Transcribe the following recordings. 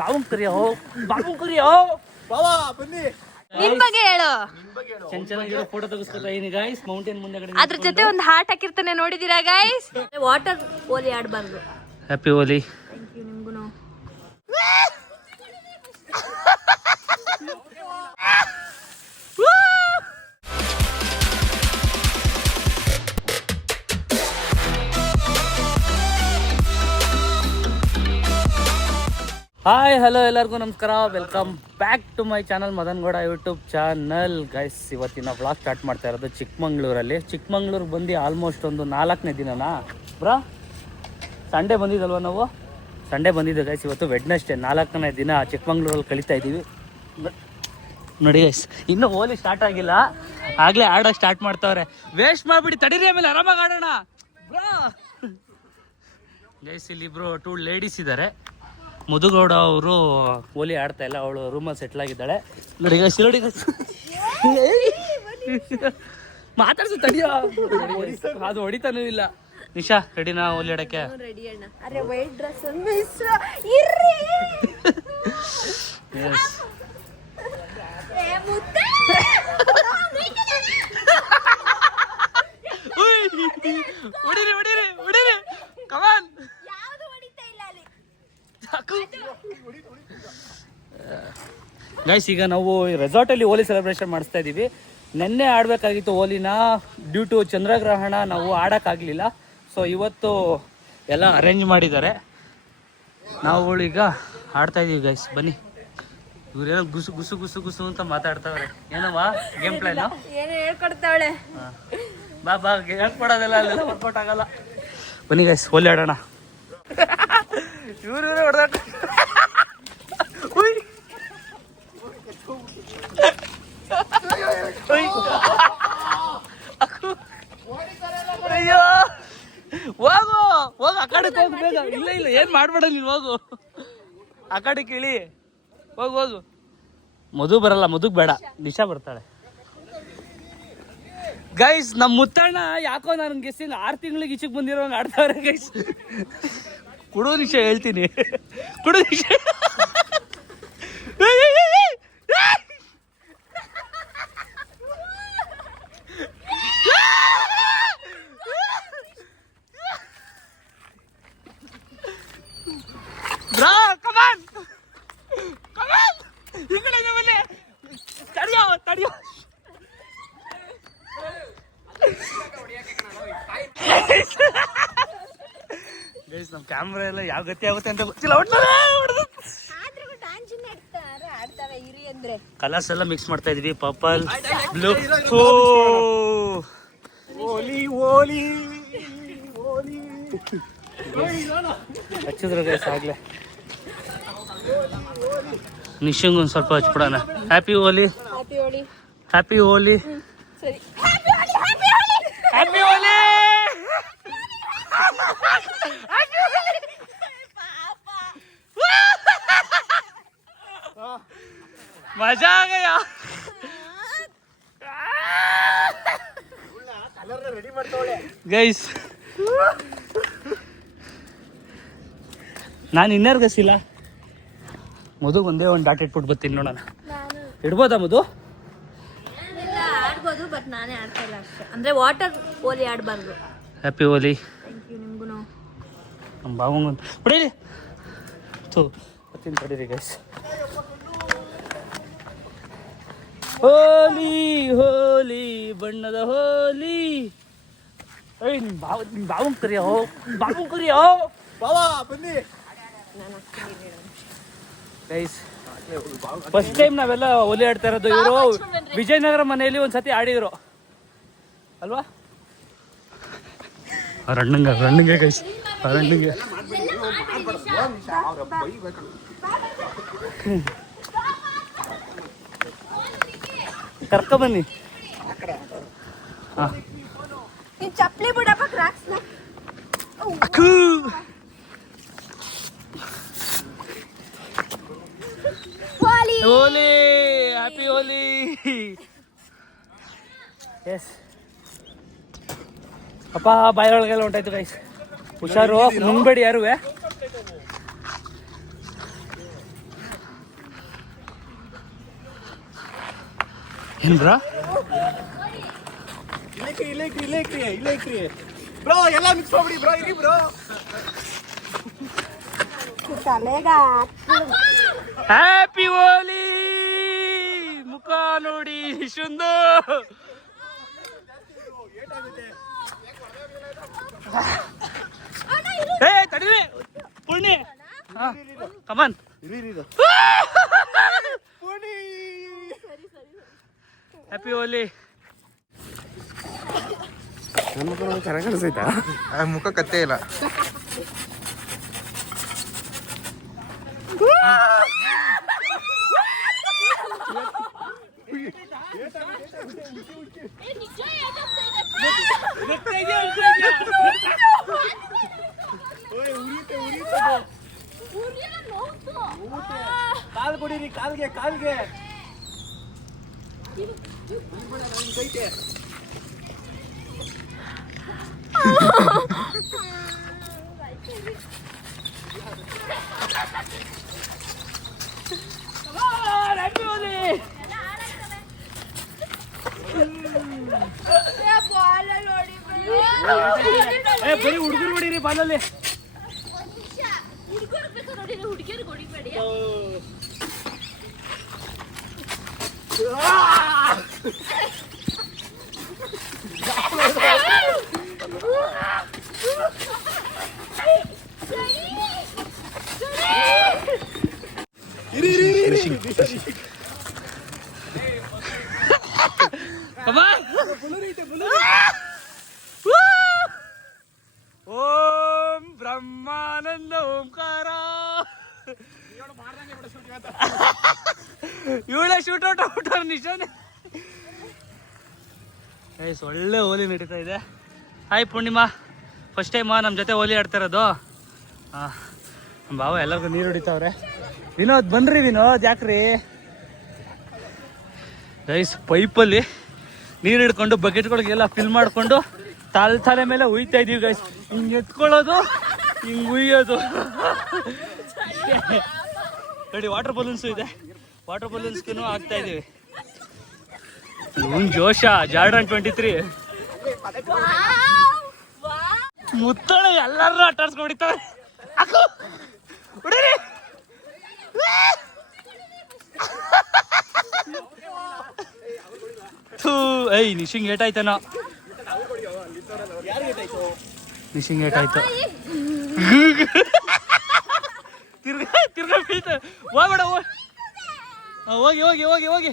ಬಾವು ಕರಿಯೋ ಬಾವಾ ಬನ್ನಿ. ನಿನ್ ಬಗ್ಗೆ ಹೇಳು. ಚೆನ್ನಾಗಿರೋ ಫೋಟೋ ತೆಗಿಸ್ಕೊತಾ ಇದೀನಿ ಗೈಸ್. ಮೌಂಟೇನ್ ಮುಂದೆಗಡೆ ಅದ್ರ ಜೊತೆ ಒಂದು ಹಾರ್ಟ್ ಹಾಕಿರ್ತಾನೆ, ನೋಡಿದೀರಾ ಗೈಸ್? ವಾಟರ್ ಹೋಲಿ ಆಡಬಾರ್ದು. ಹ್ಯಾಪಿ ಹೋಲಿ. ಥ್ಯಾಂಕ್ ಯು ನಿಮ್ಗೂ. ಹಾಯ್ ಹಲೋ ಎಲ್ಲರಿಗೂ ನಮಸ್ಕಾರ. Welcome back to my channel Madan Gowda YouTube channel. Guys ಇವತ್ತಿನ ವ್ಲಾಗ್ ಸ್ಟಾರ್ಟ್ ಮಾಡ್ತಾ ಇರೋದು ಚಿಕ್ಕಮಂಗ್ಳೂರಲ್ಲಿ. ಚಿಕ್ಕಮಂಗ್ಳೂರಿಗೆ ಬಂದು ಆಲ್ಮೋಸ್ಟ್ ಒಂದು 4ನೇ ದಿನನಾ ಬ್ರಾ? ಸಂಡೇ ಬಂದಿದ್ದಲ್ವ ನಾವು? ಸಂಡೇ ಬಂದಿದ್ದು ಗೈಸ್. ಇವತ್ತು ವೆಡ್ನೆಸ್ಡೇ, 4ನೇ ದಿನ ಚಿಕ್ಕಮಂಗ್ಳೂರಲ್ಲಿ ಕಳೀತಾ ಇದ್ದೀವಿ. ನೋಡಿ ಗೈಸ್, ಇನ್ನೂ ಹೋಲಿ ಸ್ಟಾರ್ಟ್ ಆಗಿಲ್ಲ, ಆಗಲೇ ಆಡೋಕೆ ಸ್ಟಾರ್ಟ್ ಮಾಡ್ತಾವ್ರೆ. ವೇಸ್ಟ್ ಮಾಡಿಬಿಡಿ, ತಡೀರಿ, ಆಮೇಲೆ ಆರಾಮಾಗಿ ಆಡೋಣ ಬ್ರಾ. ಗೈಸ್ ಇಲ್ಲಿ ಇಬ್ರು 2 ಲೇಡೀಸ್ ಇದ್ದಾರೆ. ಮಧುಗೌಡ ಅವರು ಹೋಲಿ ಆಡ್ತಾ ಇಲ್ಲ, ಅವಳು ರೂಮಲ್ಲಿ ಸೆಟ್ಲ್ ಆಗಿದ್ದಾಳೆ. ನೋಡಿ ಗೈಸ್, ನೋಡಿ ಮಾತಾಡ್ಸು, ತಡಿಯೋ, ಅದು ಹೊಡಿತಾನೂ ಇಲ್ಲ. ನಿಶಾ ರೆಡಿನಾ ಹೋಲಿ ಆಡಕ್ಕೆ? ರೆಡಿ ಅಣ್ಣ. ಅರೆ ವೈಟ್ ಡ್ರೆಸ್ ಹೊಡಿರಿ ಹೊಡಿರಿ ಹೊಡಿರಿ, ಕಮಾನ್. ಗೈಸ್ ಈಗ ನಾವು ರೆಸಾರ್ಟಲ್ಲಿ ಹೋಲಿ ಸೆಲೆಬ್ರೇಷನ್ ಮಾಡಿಸ್ತಾ ಇದ್ದೀವಿ. ನೆನ್ನೆ ಆಡಬೇಕಾಗಿತ್ತು ಹೋಲಿನ, ಡ್ಯೂ ಟು ಚಂದ್ರಗ್ರಹಣ ನಾವು ಆಡೋಕ್ಕಾಗಲಿಲ್ಲ. ಸೊ ಇವತ್ತು ಎಲ್ಲ ಅರೇಂಜ್ ಮಾಡಿದ್ದಾರೆ. ನಾವುಗಳೀಗ ಆಡ್ತಾ ಇದ್ದೀವಿ ಗೈಸ್. ಬನ್ನಿ. ಇವ್ರೇನೋ ಗುಸು ಗುಸು ಗುಸು ಗುಸು ಅಂತ ಮಾತಾಡ್ತಾವ್ರೆ. ಏನವ್ವ ಗೇಮ್ ಪ್ಲಾನು? ಏನು ಹೇಳ್ಕೊಡ್ತಾವಳೆ? ಬಾ ಬಾ, ಹೇಳ್ಕೊಡೋದೆಲ್ಲ ಅಲ್ಲೆಲ್ಲ ವರ್ಕೌಟ್ ಆಗಲ್ಲ. ಬನ್ನಿ ಗೈಸ್, ಹೋಲಿ ಆಡೋಣ. ಇವ್ರು ಹೊಡೆದ ಅಯ್ಯೋ, ಹೋಗು ಹೋಗು, ಆ ಕಡೆಗೆ ಹೋಗು ಬೇಗ. ಇಲ್ಲ ಇಲ್ಲ, ಏನು ಮಾಡ್ಬೇಡ ನೀನು, ಹೋಗು ಆ ಕಡೆ ಕೇಳಿ, ಹೋಗು ಹೋಗು. ಮಧು ಬರಲ್ಲ, ಮಧುಗ್ ಬೇಡ, ನಿಶಾ ಬರ್ತಾಳೆ. ಗೈಸ್ ನಮ್ಮ ಮುತ್ತಣ್ಣ ಯಾಕೋ ನನ್ಗೆ ಗೆಸ್ಸಿಲ್ಲ, 6 ತಿಂಗಳಿಗೆ ಈಚೆಗೆ ಬಂದಿರೋಂಗೆ ಆಡ್ತಾವ್ರೆ ಗೈಸ್. ಕೊಡೋ ನಿಶಾ ಹೇಳ್ತೀನಿ, ಕೊಡೋ ನಿಶಾ. ಬ್ರಾ ಕಮಾನ್ ಕಮಾನ್, ಈ ಕಡೆ ಬನ್ನಿ. ತಡಿಯೋ ತಡಿಯೋ. ಗೈಸ್ ನಮ್ಮ ಕ್ಯಾಮ್ರಾ ಎಲ್ಲ ಯಾವ ಗತಿ ಆಗುತ್ತೆ ಅಂತ ಗೊತ್ತಿಲ್ಲ. ಕಲರ್ಸ್ ಎಲ್ಲ ಮಿಕ್ಸ್ ಮಾಡ್ತಾ ಇದೀವಿ. Purple, blue. ಹಚ್ಚಿದ್ರು ಗೈಸ್ ಆಗ್ಲೇ. ನಿಶಂಗ್ ಒಂದು ಸ್ವಲ್ಪ ಹಚ್ಬಿಡೋಣ. ಹ್ಯಾಪಿ ಹೋಲಿ, ಹ್ಯಾಪಿ ಹೋಲಿ, ಹ್ಯಾಪಿ ಹೋಲಿ. मजा आ गया. ಗೈಸ್ ನಾನು ಇನ್ನರ್ ಗಸಿಲ್ಲ. ಮಧು ಒಂದೇ ಒಂದು ಡಾಟ್ ಇಟ್ಬಿಟ್ಟು ಬರ್ತೀನಿ, ನೋಡೋಣ. ಇಡ್ಬೋದಾ ಮಧು? ಆಡ್ಬೋದು, ಬಟ್ ನಾನೇ ಆಡ್ತಾ ಇಲ್ಲ ಅಷ್ಟೇ. ಅಂದ್ರೆ ವಾಟರ್ ಹೋಲಿ ಆಡಬಾರ್ದು. ಹ್ಯಾಪಿ ಹೋಲಿ. ಥ್ಯಾಂಕ್ ಯು ನಿಮ್ಗೂ. ನಮ್ಮ ಬಾವಂಗೊಂದು ಬಿಡೀರಿ, ಬರ್ತೀನಿ ತಡೀರಿ ಗೈಸ್. ಹೋಲಿ ಹೋಲಿ ಬಣ್ಣದ ಹೋಲಿ. ಏಯ್ ನಿಮ್ಮ ಬಾವು ಕರಿಯೋ, ಬಾವು ಕರಿಯೋ ಬಾವಾ ಬನ್ನಿ. ಗೈಸ್ ಫಸ್ಟ್ ಟೈಮ್ ನಾವೆಲ್ಲ ಹೋಲಿ ಆಡ್ತಾ ಇರೋದು. ಇವರು ವಿಜಯನಗರ ಮನೆಯಲ್ಲಿ ಒಂದ್ಸತಿ ಆಡಿದ್ರು ಅಲ್ವಾ? ರಣ್ಣಂಗೆ ಗೈಸ್, ರಣ್ಣಂಗೆ. ಕರ್ಕ ಬನ್ನಿ. ಹಾಂ ಚಪ್ಪಲಿ ಬಿಡಪ್ಪ, ಕ್ರಾಕ್ಸ್. ಹೋಲಿ, ಹ್ಯಾಪಿ ಹೋಲಿ. ಎಸ್ ಅಪ್ಪ, ಬಾಯೊಳಗೆಲ್ಲ ಹೊಂಟಾಯ್ತು ಗೈಸ್. ಹುಷಾರು, ನುಂಗ್ಬೇಡಿ ಯಾರುವೆ. ಏನ್ ಬ್ರೋ ಇಲೇಕ್ರಿ ಬ್ರೋ ಎಲ್ಲ ಮಿಕ್ಸ್ ಮಾಡ್ಬಿಡಿ ಬ್ರೋ ಇರಿ ಬ್ರೋ ಹ್ಯಾಪಿ ಹೋಲಿ ಮುಖ ನೋಡಿ ಶುಂದು ಏ ತಡೀರಿ ಪುಣ್ಯ ಕಮನ್ ಹ್ಯಾಪಿ ಹೋಲಿ ನನ್ನ ಮುಖ ನೋಡಿ ಚೆನ್ನಾಗಿ ಕಾಣಿಸೈತಾ ಮುಖ ಕತ್ತೆ ಇಲ್ಲ ಕಾಲ್ ಕೊಡಿರಿ ಕಾಲ್ಗೆ ಬರೀ ಹುಡುಗರು ಹೊಡೀರಿ ಬಾಲಲ್ಲಿ ಓಂ ಬ್ರಹ್ಮಾನಂದ ಓಂಕಾರ ಇವಳೆ ಶೂಟೌಟ್ ಔಟ್ ನಿಶಾನ್ ಗೈಸ್ ಒಳ್ಳೆ ಹೋಲಿ ನಡೀತಾ ಇದೆ. ಹಾಯ್ ಪೂರ್ಣಿಮಾ, ಫಸ್ಟ್ ಟೈಮಾ ನಮ್ಮ ಜೊತೆ ಹೋಲಿ ಆಡ್ತಾ ಇರೋದು. ನಮ್ಮ ಬಾವ ಎಲ್ಲರಿಗೂ ನೀರು ಹೊಡಿತಾವ್ರೆ. ವಿನೋದ್ ಬನ್ರಿ ವಿನೋದ್, ಯಾಕ್ರಿ ಗೈಸ್ ಪೈಪಲ್ಲಿ ನೀರು ಹಿಡ್ಕೊಂಡು ಬಕೆಟ್ಗಳಿಗೆಲ್ಲ ಫಿಲ್ ಮಾಡಿಕೊಂಡು ತಲೆ ಮೇಲೆ ಉಯ್ತಾ ಇದೀವಿ ಗೈಸ್. ಹಿಂಗೆ ಎತ್ಕೊಳ್ಳೋದು, ಹಿಂಗೆ ಉಯ್ಯೋದು. ನೋಡಿ ವಾಟರ್ ಬಲೂನ್ಸು ಇದೆ, ವಾಟರ್ ಬಲೂನ್ಸ್ಗೂ ಹಾಕ್ತಾ ಇದೀವಿ. ಇವನ್ ಜೋಶ ಜಾರ್ಡನ್ 23 ಮುತ್ತಣ ಎಲ್ಲರೂ ಆಟಾಡ್ಸ್ಕೊಂಡು ಹೊಡಿತಾರೆ. ಏಯ್ ನಿಶಿಂಗ್ ಏಟಾಯ್ತೇನೋ, ನಿಶಿಂಗ್ ಏಟಾಯ್ತು. ತಿರ್ಗಾ ಬೀಳ್ತ. ಹೋಗ್ಬೇಡ, ಹೋಗಿ ಹೋಗಿ ಹೋಗಿ ಹೋಗಿ.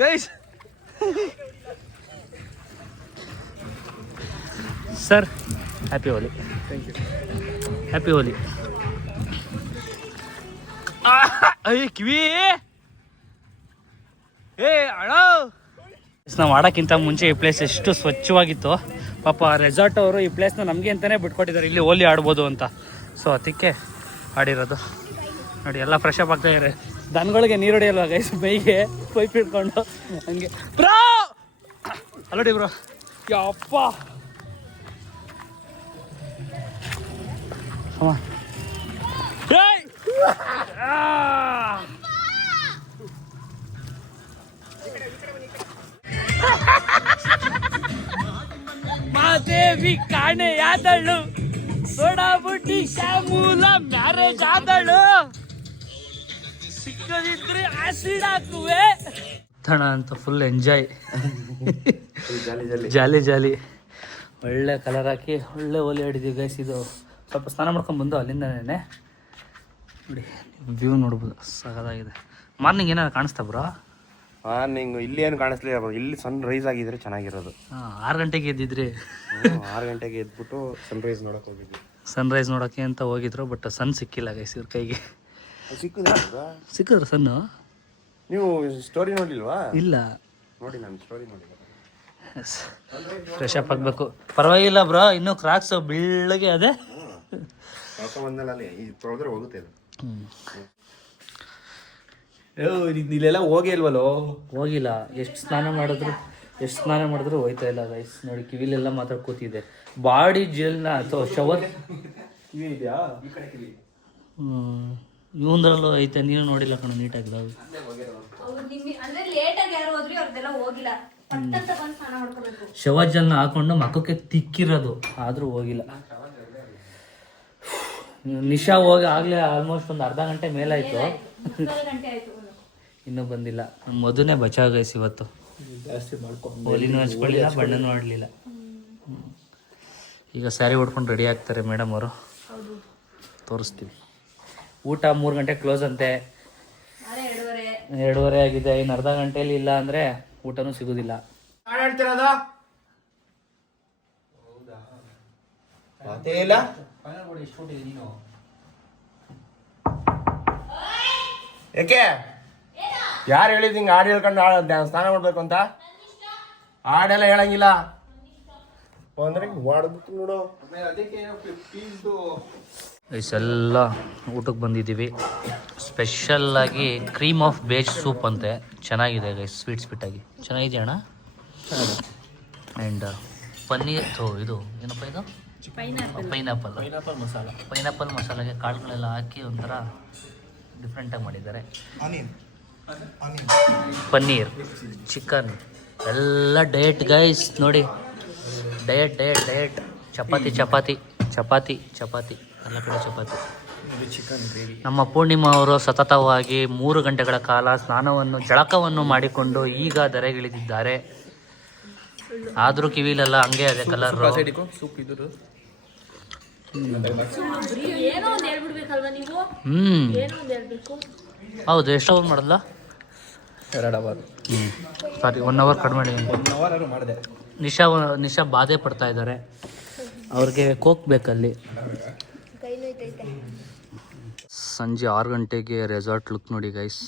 ಗೈಸ್ ಸರ್, ಹ್ಯಾಪಿ ಹೋಲಿ. ಹ್ಯಾಪಿ ಹೋಲಿ. ಅಯ್ಯ ಕಿವಿ ಏ ಅಣ್ಣ. ನಾವು ಆಡೋಕ್ಕಿಂತ ಮುಂಚೆ ಈ ಪ್ಲೇಸ್ ಎಷ್ಟು ಸ್ವಚ್ಛವಾಗಿತ್ತು. ಪಾಪ ರೆಸಾರ್ಟ್ ಅವರು ಈ ಪ್ಲೇಸ್ನ ನಮಗೆ ಅಂತಲೇ ಬಿಟ್ಕೊಟ್ಟಿದ್ದಾರೆ, ಇಲ್ಲಿ ಹೋಲಿ ಆಡ್ಬೋದು ಅಂತ. ಸೊ ಅದಕ್ಕೆ ಆಡಿರೋದು. ನೋಡಿ ಎಲ್ಲ ಫ್ರೆಶ್ ಅಪ್ ಆಗ್ತಾ ಇದ್ದಾರೆ. ದನಗಳಿಗೆ ನೀರು ಹೊಡಿಯಲ್ವ ಗೈಸ್, ಮೈಗೆ ಪೈಪ್ ಇಟ್ಕೊಂಡು ಹಂಗೆ. ಬ್ರೋ ಅಲ್ಲೋಡಿ ಬ್ರೋ, ಯಪ್ಪ ಮಾದೇವಿ ಕಾಣೆಯಾದಳು, ಸೋಡಾ ಬುಡ್ಡಿ ಶಾಮೂಲ ಮ್ಯಾರೇಜ್ ಆದಳು, ಸಿಕ್ಕದಿದ್ರೆ ಆಸಿಡ್ ಹಾಕುವೆ ತಣ ಅಂತ. ಫುಲ್ ಎಂಜಾಯ್, ಜಾಲಿ ಜಾಲಿ. ಒಳ್ಳೆ ಕಲರ್ ಹಾಕಿ ಒಳ್ಳೆ ಹೋಲಿ ಆಡಿದ್ದೀವಿ ಗೈಸ್. ಇದು ಸ್ವಲ್ಪ ಸ್ನಾನ ಮಾಡ್ಕೊಂಡು ಬಂದು ಅಲ್ಲಿಂದನೇ ನೋಡಿ ವ್ಯೂ ನೋಡ್ಬೋದು, ಸಗದಾಗಿದೆ. ಮಾರ್ನಿಂಗ್ ಏನಾದ್ರು ಕಾಣಿಸ್ತಾ ಬ್ರೋ? ಮಾರ್ನಿಂಗ್ ಇಲ್ಲಿ ಏನು ಕಾಣಿಸ್ಲಿಲ್ಲ ಬ್ರೋ, ಇಲ್ಲಿ ಸನ್ ರೈಸ್ ಆಗಿದ್ರೆ ಚೆನ್ನಾಗಿರೋದು. 6 ಗಂಟೆಗೆ ಎದ್ದಿದ್ರಿ? 6 ಗಂಟೆಗೆ ಎದ್ಬಿಟ್ಟು ಸನ್ ರೈಸ್ ನೋಡಕ್ ಹೋಗಿದ್ವಿ. ಸನ್ ರೈಸ್ ನೋಡೋಕ್ಕೆ ಅಂತ ಹೋಗಿದ್ರು, ಬಟ್ ಸನ್ ಸಿಕ್ಕಿಲ್ಲ ಗೈಸ್ ಇವ್ರ ಕೈಗೆ. ಸಿಕ್ಕಿದ್ರು ಸನ್ನು? ನೀವು ಸ್ಟೋರಿ ನೋಡಿಲ್ವಾ? ಇಲ್ಲ ನೋಡಿ, ನಾನು ಸ್ಟೋರಿ ನೋಡಿ. ಫ್ರೆಶ್ ಅಪ್ ಆಗಬೇಕು. ಪರವಾಗಿಲ್ಲ ಬ್ರೋ, ಇನ್ನೂ ಕ್ರಾಕ್ಸ್ ಬೆಳ್ಳಗೆ ಅದೇ ಹೋಗುತ್ತೆ. ಇಲ್ಲೆಲ್ಲ ಹೋಗಿ ಅಲ್ವಲ್ಲೋ? ಹೋಗಿಲ್ಲ. ಎಷ್ಟು ಸ್ನಾನ ಮಾಡಿದ್ರು ಹೋಯ್ತಾ ಇಲ್ಲ ಗೈಸ್. ನೋಡಿ ಕಿವಿಲೆಲ್ಲ ಮಾತ್ರ ಕೂತಿದೆ. ಬಾಡಿ ಜೆಲ್ನ ಅಥವಾ ಶವರ್ ಇವಂದ್ರಲ್ಲೂ ಐತೆ, ನೀನು ನೋಡಿಲ್ಲ ಕಣ ನೀಟಾಗಿ. ಅಂದ್ರೆ ಲೇಟಾಗಿ ಯಾರು ಹೋದ್ರಿ ಅವ್ರದ್ದೆಲ್ಲ ಹೋಗಿಲ್ಲ. ಪಟ್ಟಂತ ಬಂದು ಸ್ನಾನ ಮಾಡ್ಕೋಬೇಕು. ಶವಜಲ್ನ ಹಾಕೊಂಡು ಮಕ್ಕಕ್ಕೆ ತಿಕ್ಕಿರೋದು ಆದ್ರೂ ಹೋಗಿಲ್ಲ. ನಿಶಾ ಹೋಗಿ ಆಗ್ಲೇ ಆಲ್ಮೋಸ್ಟ್ ಒಂದು ಅರ್ಧ ಗಂಟೆ ಮೇಲಾಯ್ತು, ಗಂಟೆ ಆಯ್ತು. ಇನ್ನೂ ಬಂದಿಲ್ಲ. ಮದುನೇ ಬಚಾವ್ ಗೈಸ್ ಇವತ್ತು. ಜಾಸ್ತಿ ಮಾಡ್ಕೊಂಡು ಹೋಲಿನೂ ಹಚ್ಕೊಳ್ಳಿಲ್ಲ, ಬಣ್ಣನೂ ಆಡಲಿಲ್ಲ. ಈಗ ಸ್ಯಾರಿ ಉಟ್ಕೊಂಡು ರೆಡಿ ಆಗ್ತಾರೆ ಮೇಡಮ್ ಅವರು, ತೋರಿಸ್ತೀವಿ. ಊಟ 3 ಗಂಟೆಗೆ ಕ್ಲೋಸ್ ಅಂತೆ, 2:30 ಆಗಿದೆ. ಇನ್ನು ಅರ್ಧ ಗಂಟೆಯಲ್ಲಿ ಇಲ್ಲ ಅಂದರೆ ಊಟನೂ ಸಿಗೋದಿಲ್ಲ. ಹೇಳ್ತಿರೋದ ಮಾತೇ ಇಲ್ಲ. ಯಾಕೆ ಯಾರು ಹೇಳಿದ್ ಹಿಂಗೆ ಹಾಡು ಹೇಳ್ಕೊಂಡು ಸ್ನಾನ ಮಾಡ್ಬೇಕು ಅಂತ? ಹಾಡೆಲ್ಲ ಹೇಳಂಗಿಲ್ಲ ಅಂದ್ರೆ ಮಾಡ್ಬಿಟ್ಟು ನೋಡು. ಎಲ್ಲ ಊಟಕ್ಕೆ ಬಂದಿದ್ದೀವಿ. ಸ್ಪೆಷಲ್ಲಾಗಿ ಕ್ರೀಮ್ ಆಫ್ ವೇಜ್ ಸೂಪ್ ಅಂತೆ, ಚೆನ್ನಾಗಿದೆ ಗೈಸ್, ಸ್ವೀಟಾಗಿ ಚೆನ್ನಾಗಿದೆ ಅಣ್ಣ. ಆ್ಯಂಡ್ ಪನ್ನೀರ್ ಇದು ಏನಪ್ಪ ಇದು ಪೈನಾಪಲ್ ಮಸಾಲಾಗೆ ಕಾಳುಗಳೆಲ್ಲ ಹಾಕಿ ಒಂಥರ ಡಿಫ್ರೆಂಟಾಗಿ ಮಾಡಿದ್ದಾರೆ. ಪನ್ನೀರ್, ಚಿಕನ್ ಎಲ್ಲ ಡಯಟ್ ಗೈಸ್ ನೋಡಿ, ಡಯಟ್. ಚಪಾತಿ ಎಲ್ಲ ಕಡೆ ಚಪಾತಿ. ನಮ್ಮ ಪೂರ್ಣಿಮಾ ಅವರು ಸತತವಾಗಿ 3 ಗಂಟೆಗಳ ಕಾಲ ಜಳಕವನ್ನು ಮಾಡಿಕೊಂಡು ಈಗ ದರೆಗಿಳಿದಿದ್ದಾರೆ. ಆದರೂ ಕಿವಿಲೆಲ್ಲ ಹಂಗೆ ಅದೇ ಕಲರ್. ಹೌದು, ಎಷ್ಟು ಅವರ್ ಮಾಡಲ್ಲ? 2 ಅವರ್. ಸಾರಿ, 1 ಅವರ್ ಕಡಿಮೆ. 1 ಅವರ್ ಮಾಡಿದೆ. ನಿಶಾ ಬಾಧೆ ಪಡ್ತಾ ಇದ್ದಾರೆ, ಅವ್ರಿಗೆ ಕೋಕ್ ಬೇಕಲ್ಲಿ. ಸಂಜೆ 6 ಗಂಟೆಗೆ ರೆಸಾರ್ಟ್ ಲುಕ್ ನೋಡಿ ಗೈಸ್.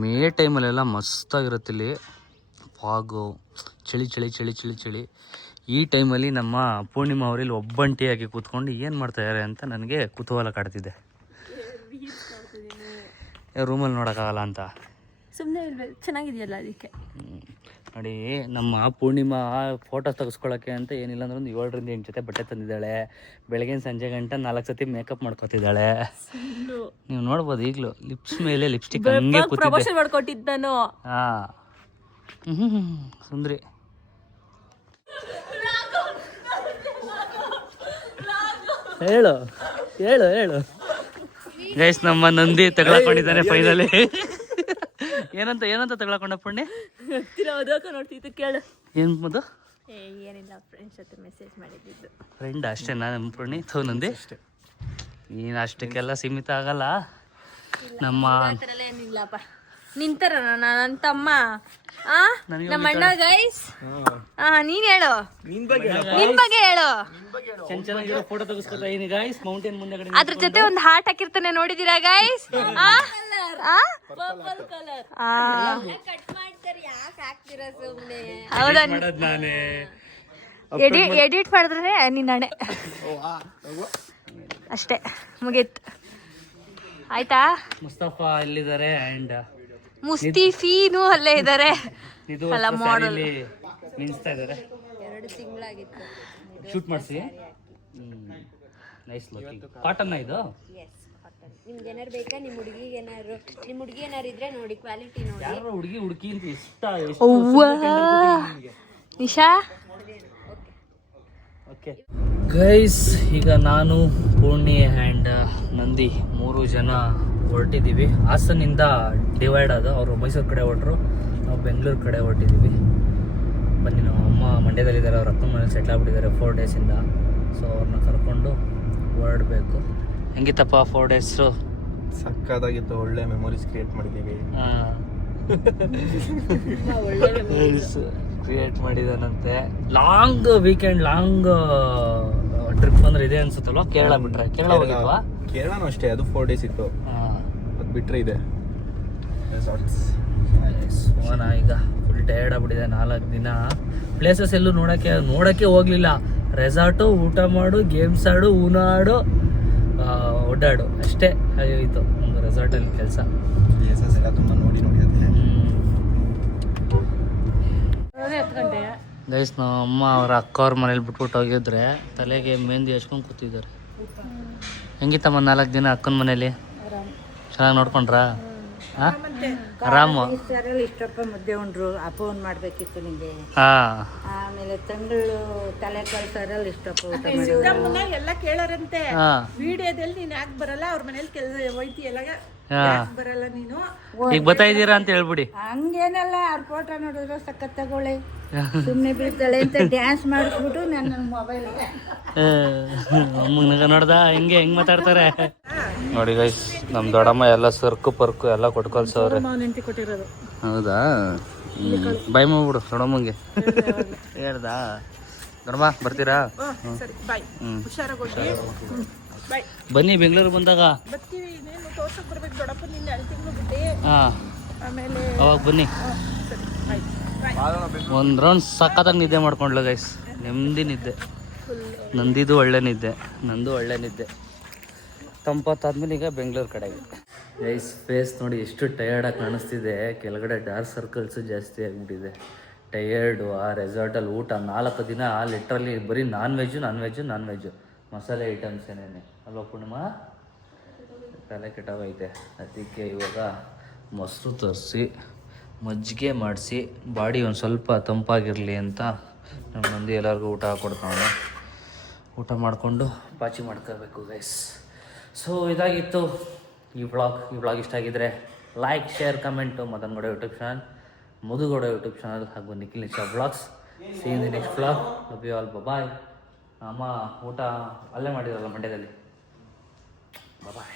ಮೇ ಟೈಮಲ್ಲೆಲ್ಲ ಮಸ್ತಾಗಿರುತ್ತೆ ಇಲ್ಲಿ. ಫಾಗು, ಚಳಿ. ಈ ಟೈಮಲ್ಲಿ ನಮ್ಮ ಪೂರ್ಣಿಮಾ ಅವರಲ್ಲಿ ಒಬ್ಬಂಟಿಯಾಗಿ ಕೂತ್ಕೊಂಡು ಏನು ಮಾಡ್ತಾಯಿದ್ದಾರೆ ಅಂತ ನನಗೆ ಕುತೂಹಲ ಕಾಡ್ತಿದೆ. ರೂಮಲ್ಲಿ ನೋಡೋಕ್ಕಾಗಲ್ಲ ಅಂತ ಸುಮ್ಮನೆ ಚೆನ್ನಾಗಿದೆಯಲ್ಲ ಅದಕ್ಕೆ. ನೋಡಿ, ನಮ್ಮ ಪೂರ್ಣಿಮಾ ಫೋಟೋಸ್ ತೆಗೆಸ್ಕೊಳ್ಳೋಕ್ಕೆ ಅಂತ ಏನಿಲ್ಲ ಅಂದ್ರೆ ಒಂದು 7ರಿಂದ 8 ಜೊತೆ ಬಟ್ಟೆ ತಂದಿದ್ದಾಳೆ. ಬೆಳಗಿನ ಸಂಜೆ ಗಂಟ 4 ಸತಿ ಮೇಕಪ್ ಮಾಡ್ಕೊತಿದ್ದಾಳೆ. ನೀವು ನೋಡ್ಬೋದು, ಈಗಲೂ ಲಿಪ್ಸ್ ಮೇಲೆ ಲಿಪ್ಸ್ಟಿಕ್ ಹಂಗೆ ಮಾಡ್ಕೊಟ್ಟಿದ್ದಾನು. ಸುಂದ್ರಿ. ಹೇಳು ಗೈಸ್, ನಮ್ಮ ನಂದಿ ತಗೊಳ್ಕೊಂಡಿದ್ದಾನೆ ಫೈನಲಿ. ಏನಂತ ತಗೊಳ್ಕೊಂಡ ಪುಣ್ಯ? ನೋಡ್ತಿತ್ತು, ಕೇಳು. ಏನು ಮದು? ಏನಿಲ್ಲ, ಫ್ರೆಂಡ್ಸ್ ಜೊತೆ ಮೆಸೇಜ್ ಮಾಡಿದ್ದು. ಫ್ರೆಂಡ್ ಅಷ್ಟೇನಾ ನಮ್ಮ ಪುಣ್ಯ? ನಂದಿ, ನೀನು ಅಷ್ಟಕ್ಕೆಲ್ಲ ಸೀಮಿತ ಆಗಲ್ಲ. ನಮ್ಮ ಏನಿಲ್ಲಪ್ಪ, ನಿಂತರ ನನ್ನ ತಮ್ಮ ನಮ್ಮ ಅಣ್ಣ ಗೈಸ್. ನೀನ್ ಹೇಳು, ನಿನ್ ಬಗ್ಗೆ ಹೇಳು. ಚೆನ್ನಾಗಿರೋ ಫೋಟೋ ತೆಗೆಸ್ಕೊತಾ ಇದೀನಿ ಗೈಸ್, ಮೌಂಟೇನ್ ಮುಂದೆಗಡೆ. ಅದ್ರ ಜೊತೆ ಒಂದು ಹಾರ್ಟ್ ಹಾಕಿರ್ತಾನೆ, ನೋಡಿದೀರಾ ಗೈಸ್? ಹೌದಾ? ಎಡಿಟ್ ಮಾಡಿದ್ರೆ ನಿನ್ನ ಹಣೆ ಅಷ್ಟೇ, ಮುಗೀತು. ಆಯ್ತಾ? ಮುಸ್ತಫಾ ಇಲ್ಲಿದ್ದಾರೆ ಅಂಡ್ ಮುಸ್ತಿಫೀನು ಅಲ್ಲೇ ಇದ್ದಾರೆ. ಇದು ಮಾಡೆಲ್ ಮಿಂಚ್ತಾ ಇದ್ದಾರೆ. 2 ತಿಂಗಳಾಗಿತ್ತು ಶೂಟ್ ಮಾಡಿಸಿ. Nice looking. ಕಾಟನ್ ಇದು? ನಿಮ್ಗೆ ಏನಾರು ಬೇಕಾ? ನಿಮ್ಮ ಹುಡುಗಿ ಏನಾರು ಇದ್ರೆ ನೋಡಿ, ಕ್ವಾಲಿಟಿ ನೋಡಿ. ಯಾರು ಹುಡುಗಿ ಅಂತ ಇಷ್ಟ ನಿಶಾ. ಓಕೆ ಗೈಸ್, ಈಗ ನಾನು, ಪೂರ್ಣಿ ಆ್ಯಂಡ್ ನಂದಿ 3 ಜನ ಹೊರಟಿದ್ದೀವಿ. ಹಾಸನಿಂದ ಡಿವೈಡ್ ಆದ, ಅವರು ಮೈಸೂರು ಕಡೆ ಹೊರಟರು, ನಾವು ಬೆಂಗಳೂರು ಕಡೆ ಹೊರಟಿದ್ದೀವಿ. ಬನ್ನಿ, ನಮ್ಮ ಅಮ್ಮ ಮಂಡ್ಯದಲ್ಲಿದ್ದಾರೆ, ಅವ್ರ ಅಕ್ಕನ ಮನೇಲಿ ಸೆಟ್ಲ್ ಆಗ್ಬಿಟ್ಟಿದ್ದಾರೆ 4 ಡೇಸಿಂದ. ಸೊ ಅವ್ರನ್ನ ಕರ್ಕೊಂಡು ಹೊರಡಬೇಕು. ಹೆಂಗಿತ್ತಪ್ಪ 4 ಡೇಸು? ಸಕ್ಕತ್ತಾಗಿತ್ತು, ಒಳ್ಳೆ ಮೆಮೊರೀಸ್ ಕ್ರಿಯೇಟ್ ಮಾಡಿದ್ದೀವಿ. ಕ್ರಿಯೇಟ್ ಮಾಡಿದಾನಂತೆ. ಲಾಂಗ್ ವೀಕೆಂಡ್, ಲಾಂಗ್ ಟ್ರಿಪ್ ಅಂದ್ರೆ ಇದೆ ಅನ್ಸುತ್ತಲ್ವ? ಕೇರಳ ಬಿಟ್ರೆ? ಕೇರಳ ಹೋಗಿಲ್ವಾ? ಕೇರಳನೂ ಅಷ್ಟೇ, ಅದು 4 ಡೇಸ್ ಇತ್ತು. ಅದು ಬಿಟ್ಟರೆ ಇದೆ ಈಗ ಫುಲ್ ಟಯರ್ಡ್ ಆಗ್ಬಿಟ್ಟಿದೆ. 4 ದಿನ ಪ್ಲೇಸಸ್ ಎಲ್ಲೂ ನೋಡೋಕ್ಕೆ ಹೋಗ್ಲಿಲ್ಲ. ರೆಸಾರ್ಟು, ಊಟ ಮಾಡು, ಗೇಮ್ಸ್ ಆಡು, ಊನ ಆಡು, ಓಡಾಡು ಅಷ್ಟೇ ಆಗೋಯ್ತು ಒಂದು ರೆಸಾರ್ಟಲ್ಲಿ ಕೆಲಸ. ಪ್ಲೇಸಸ್ ಎಲ್ಲ ತುಂಬ ನೋಡಿ ಗೈಸ್, ನಮ್ಮ ಅಮ್ಮ ಅವರ ಅಕ್ಕ ಅವ್ರ ಮನೇಲಿ ಬಿಟ್ಬಿಟ್ಟು ಹೋಗಿದ್ರೆ ತಲೆಗೆ ಮೆಹಂದಿ ಹಚ್ಕೊಂಡು ಕೂತಿದ್ದಾರೆ. ಹೆಂಗಿತ್ತಮ್ಮ 4 ದಿನ ಅಕ್ಕನ ಮನೇಲಿ? ಚೆನ್ನಾಗಿ ನೋಡ್ಕೊಂಡ್ರಾ ಹಾಂ ಆರಾಮು ಸರಲ್ಲಿ ಇಷ್ಟಪ್ಪ ಮುದ್ದೆ ಉಂಡ್ರು ಫೋನ್ ಮಾಡ್ಬೇಕಿತ್ತು ನಿಂಗೆ. ಹಾಂ ಆಮೇಲೆ ತಂಗಳು ತಲೆ ಕಳ್ಸರಲ್ಲಿ ಇಷ್ಟಪ್ಪ ಊಟ ಸಿದ್ದಮ್ಮನ ಎಲ್ಲ ಕೇಳಾರಂತೆ ಹಾಂ ವಿಡಿಯೋದಲ್ಲಿ ನೀನ್ ಯಾಕೆ ಬರಲ್ಲ ಅವ್ರ ಮನೇಲಿ ಕೆಲಸ ಹೋಯ್ತಿ ಎಲ್ಲ ಹಾಂ ಬರಲ್ಲ ನೀನು. ಈಗ ಬರ್ತಾ ಇದ್ದೀರಾ ಅಂತ ಹೇಳ್ಬಿಡಿ. ಹಂಗೇನಲ್ಲ ಅವ್ರ ಫೋಟೋ ನೋಡಿದ್ರೆ ಸಖತ್ ತಗೊಳ್ಳಿ ಸುಮ್ಮನೆ ಬೀಳ್ತಾಳೆ ಅಂತ ಡ್ಯಾನ್ಸ್ ಮಾಡಿಸ್ಬಿಟ್ಟು ನನ್ನ ಮೊಬೈಲ್ ಅಮ್ಮನ ನೋಡ್ದ ಹೆಂಗೆ ಹೆಂಗ್ ಮಾತಾಡ್ತಾರೆ ನೋಡಿ ಗೈಸ್. ನಮ್ಮ ದೊಡ್ಡಮ್ಮ ಎಲ್ಲ ಸರ್ಕು ಪರ್ಕು ಎಲ್ಲ ಕೊಟ್ಕೊಳ್ಸವ್ರೆ. ನೆಂಟಿ ಕೊಟ್ಟಿರೋದು ಹೌದಾ ಬಾಯ್ ಮಾಡ್ಬಿಡು ದೊಡ್ಡಮ್ಮಂಗೆ ಹೇಳ್ದಾ. ದೊಡ್ಡಮ್ಮ ಬರ್ತೀರಾ? ಸರಿ ಬಾಯ್, ಹುಷಾರಾಗಿ ಹೋಗಿ ಬಾಯ್. ಬನ್ನಿ ಬೆಂಗಳೂರು ಬಂದಾಗ. ಬರ್ತೀವಿ, ನೀನು ತೋರ್ಸಕ್ ಬರ್ಬೇಕು ದೊಡ್ಡಪ್ಪ, ನಿನ್ನ 2 ತಿಂಗಳು ಬಿಟ್ಟು ಹಾಂ ಆಮೇಲೆ ಅವಾಗ ಬನ್ನಿ. ಸರಿ ಬಾಯ್ ಬಾಯ್. ಒಂದು ರೌಂಡ್ ಸಖತ್ತಾಗಿ ನಿದ್ದೆ ಮಾಡ್ಕೊಂಡ್ಲು ಗೈಸ್. ನೆಮ್ಮದಿ ನಿದ್ದೆ. ನಂದಿದು ಒಳ್ಳೆ ನಿದ್ದೆ, ನಂದು ಒಳ್ಳೆ ನಿದ್ದೆ. ತಂಪತ್ತಾದ್ಮೇಲೆ ಈಗ ಬೆಂಗಳೂರು ಕಡೆಗೆ ಗೈಸ್. ಫೇಸ್ ನೋಡಿ ಎಷ್ಟು ಟಯರ್ಡಾಗಿ ಕಾಣಿಸ್ತಿದೆ. ಕೆಳಗಡೆ ಡಾರ್ಕ್ ಸರ್ಕಲ್ಸು ಜಾಸ್ತಿ ಆಗಿಬಿಟ್ಟಿದೆ. ಟಯರ್ಡು. ಆ ರೆಸಾರ್ಟಲ್ಲಿ ಊಟ 4 ದಿನ ಲಿಟ್ರಲಿ ಬರೀ ನಾನ್ ವೆಜ್ಜು ಮಸಾಲೆ ಐಟಮ್ಸ್ ಏನೇನೆ ಅಲ್ವಾ ಪೂರ್ಣಿಮಾ? ತಲೆ ಕೆಟ್ಟೋಗೈತೆ. ಅದಕ್ಕೆ ಇವಾಗ ಮೊಸರು ತರಿಸಿ ಮಜ್ಜಿಗೆ ಮಾಡಿಸಿ ಬಾಡಿ ಒಂದು ಸ್ವಲ್ಪ ತಂಪಾಗಿರಲಿ ಅಂತ ನಮ್ಮ ಮಂದಿ ಎಲ್ಲರಿಗೂ ಊಟ ಹಾಕ್ಕೊಡ್ತಾವೆ. ಊಟ ಮಾಡಿಕೊಂಡು ಪಾಚಿ ಮಾಡ್ಕೋಬೇಕು ಗೈಸ್. ಸೊ ಇದಾಗಿತ್ತು ಈ ವ್ಲಾಗ್ ಇಷ್ಟ ಆಗಿದ್ರೆ like, share, comment. Madan Gowda YouTube channel, Madhu Gowda YouTube channel ಹಾಗೂ Nikhil Nisha vlogs. See in the next vlog. Love you all. Bye. ಅಮ್ಮ ಊಟ ಅಲ್ಲೇ ಮಾಡಿದ್ರಲ್ಲ ಮಂಡ್ಯದಲ್ಲಿ. ಬಾಯ್.